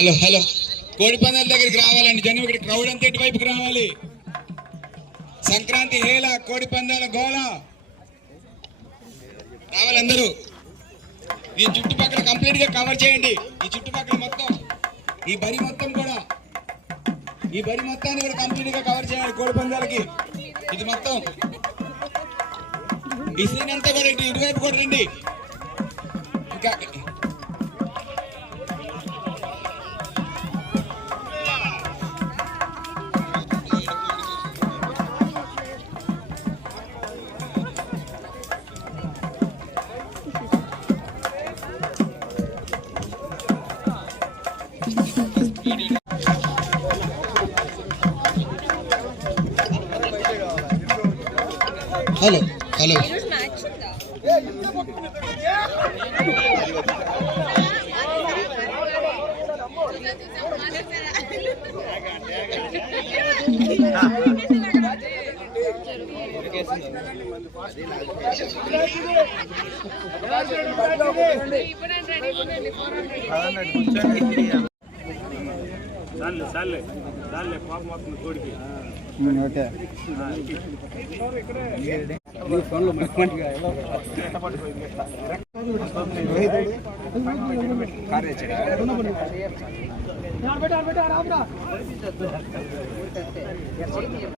Hello hello కోడి పందాల దగ్గరికి రావాలండి జనం. ఇక్కడ క్రౌడ్ అంతా ఇటువైపుకి రావాలి. సంక్రాంతి హేళ కోడి పందాల గోళ రావాలందరూ. ఈ చుట్టుపక్కల కంప్లీట్ గా కవర్ చేయండి. ఈ చుట్టుపక్కల మొత్తం ఈ బరి మొత్తం కూడా ఈ బరి మొత్తాన్ని కూడా కంప్లీట్ గా కవర్ చేయాలి కోడి పందాలకి. ఇది మొత్తం ఈ సీన్ అంతా కూడా ఇటువైపు కూడా రండి. ఇంకా హలో హలో ఓకే